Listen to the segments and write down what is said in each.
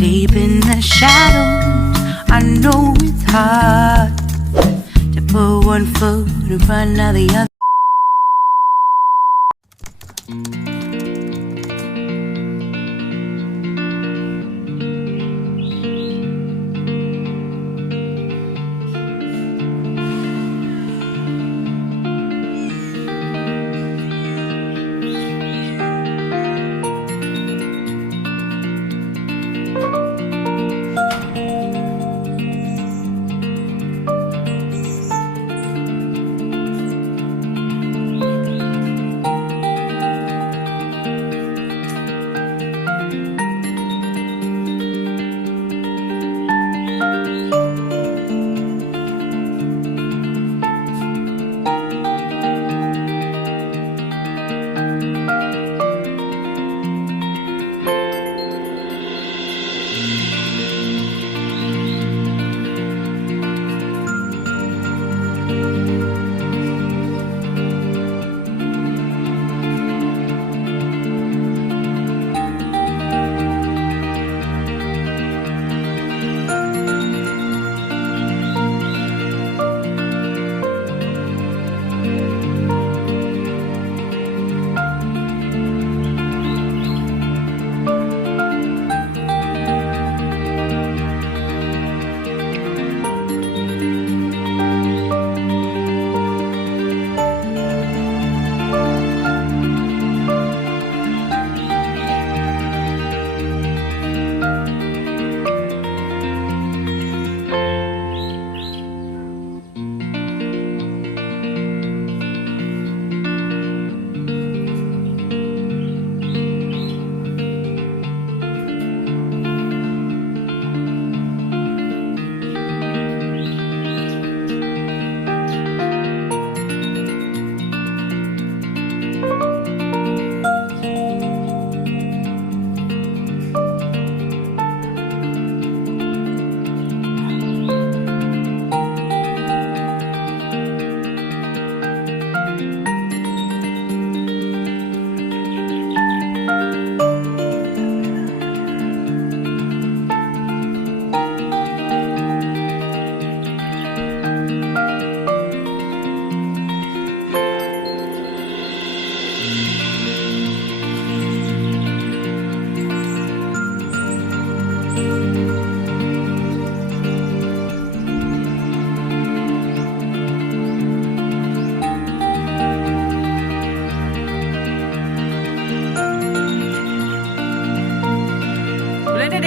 Deep in the shadows, I know it's hard to put one foot in front of the other.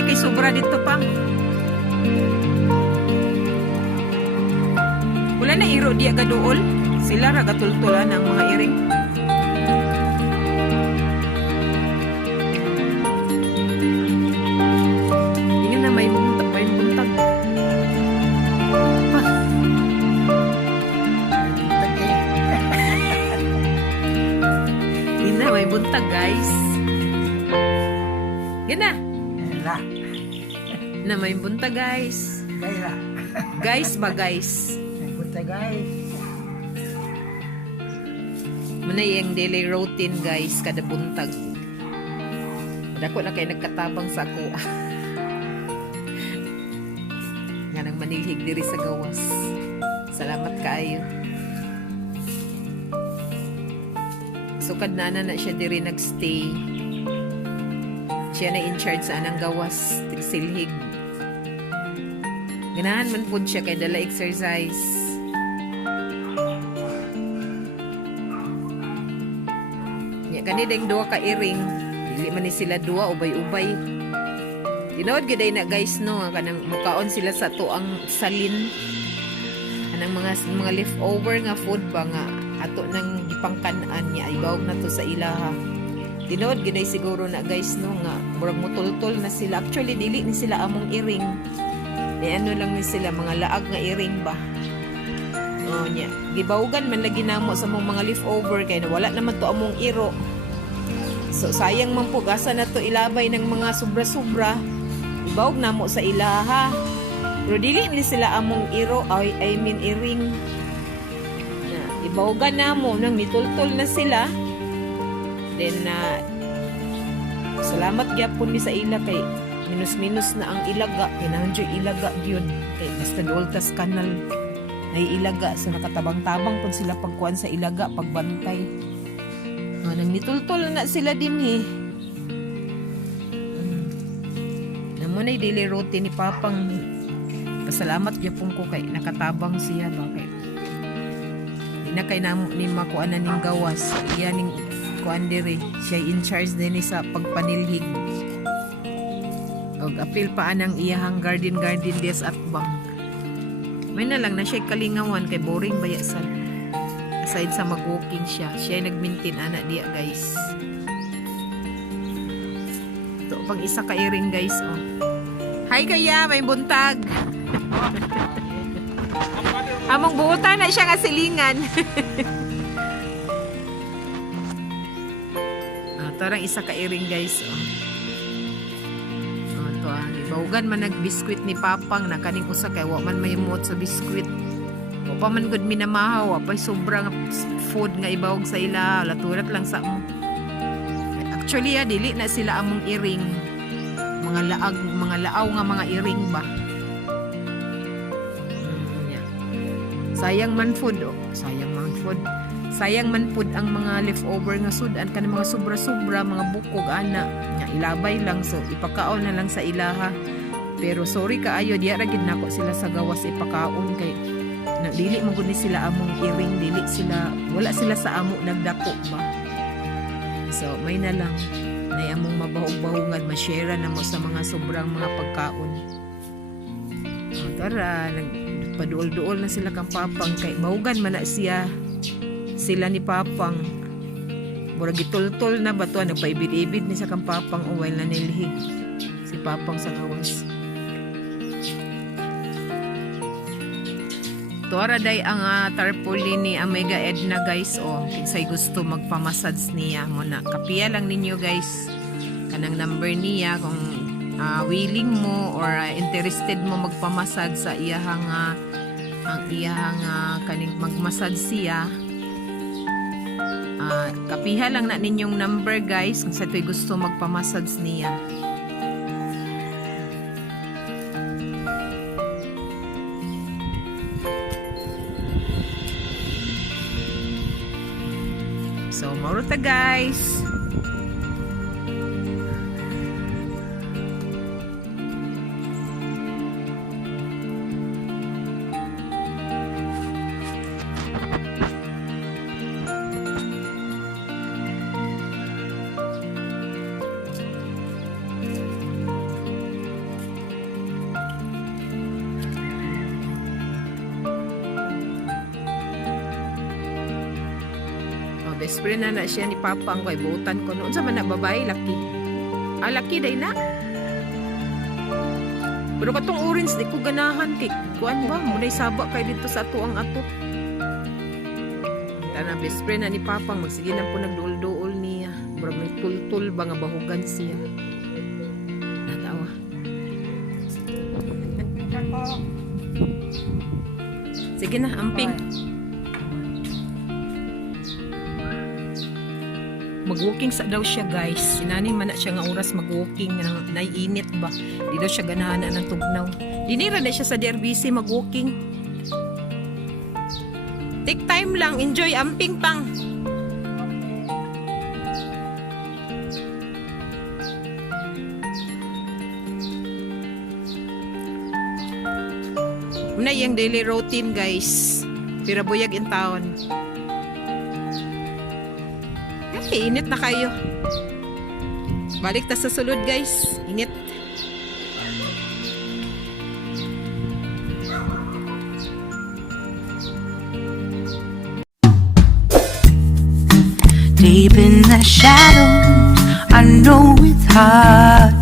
Kay sobra dito pang. Wala na iro di agaduol. Sila ra gatultulan ang mga iring. Tingnan na may buntag, may buntag. Pa. Tingnan na may buntag, guys. Gina. Na may bunta, guys. Guys ba, guys? May bunta, guys. Manay yung daily routine, guys, kada buntag. Dako na kayo nagkatabang sa ako. Nga nang manilhig diri sa gawas. Salamat kaayo. Sukad na siya diri nagstay. Siya na in charge sa anang gawas, silhig. Ganahan man po siya kay dala exercise. Nya kani ding duha ka iring, dili man ni sila duha ubay-ubay. Tinood giday na, guys, no, kanang mukaon sila sa tuang salin. Anang mga leftover nga food ba nga ato nang gipangkan-an niya ay bawog na to sa ilaha. Tinood giday siguro na, guys, no, nga murag mutultol na sila. Actually dili ni sila among iring. Ano lang ni sila, mga laag nga iring ba. O nya, gibawgan man lagi namo sa mga leftover kay wala naman to among iro. So sayang man po asa na to ilabay ng mga sobra-sobra. Ibawog namo sa ilaha. Pero dili ni sila among iro, I mean iring. Ibawgan namo nang mitultol na sila. Then salamat gyapon mi sa ila kay minus-minus na ang ilaga. Kinahangyo ilaga gyud kay basta doltas kanal ay ilaga so nakatabang-tabang pud sila pagkuan sa ilaga pagbantay. Nang nitultol na sila din Naman ay daily routine ni Papang. Pasalamat gyapon ko kay nakatabang siya bakit. Di na kay ni makuan na ning gawas. Iya ning kuan diri. Siya in charge din sa pagpanilhig. Og apil pa anang iyahang garden des at bang. May na lang na siya kalingawan kay boring baya sa aside sa mag-walking siya. Siya ay nag-maintain ana diya guys. Ito pang isa ka Iring guys oh. Hi kaya may buntag. Among buutan na siya nga silingan. Tarang isa ka Iring guys oh. To ibawagan man nagbiskwit ni Papang na kaning usa kay wa man mahimot sa biskwit. Wa pa man gud minamahaw, wa pa sobrang food nga ibawag sa ila, laturat lang sa actually dili na sila among Iring. Mga laaw nga mga Iring ba. Sayang man food oh. Sayang man food ang mga leftover nga sudan kanang mga sobra-sobra mga bukog ana nga ilabay lang so ipakaon na lang sa ilaha. Pero sorry kaayo diya ra gid nako sila sa gawas ipakaon kay dili mo gud ni sila among Iring, dili sila wala sila sa amo nagdako ba. So may na lang nay among mabahog-bahungan ma-share na mo sa mga sobrang mga pagkaon. Tara nagpaduol-duol na sila kang Papang kay bahugan man na sila ni Papang. Murag gitultol na ba to nagpaibid-ibid ni sa kang Papang o while na nilhig si Papang sa gawas. Tuara day ang tarpaulin ni Amega Edna guys oh. Kinsay gusto magpamassage niya mo na kapiya lang ninyo guys kanang number niya kung willing mo or interested mo magpamassage sa iyahang ang iyahang kaning magmassage siya. Kapiha lang na ninyong number guys kung sa to'y gusto magpamassage niya. So, maurota guys. Best friend na siya ni Papang kay buutan ko noon sa man na babae laki. Laki day na. Pero katong orange di ko ganahan kay kuan ba mo nay saba kay dito sa ato ang ato. Tana best friend na ni Papang magsige na po nagduol-duol niya. Murag may tultul ba nga bahugan siya. Natawa. Sige na, amping. Mag-walking sa daw siya guys. Sinani man na siya nga oras mag-walking nang naiinit ba. Di daw siya ganahan ng tugnaw. Dinira na siya sa DRBC mag-walking. Take time lang. Enjoy amping pang. Una yung daily routine guys. Pira buyag in town. Init na kayo. Balik ta sa sulod guys. Init. Deep in the shadows, I know it's hard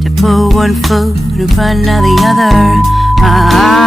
to put one foot in front of the other.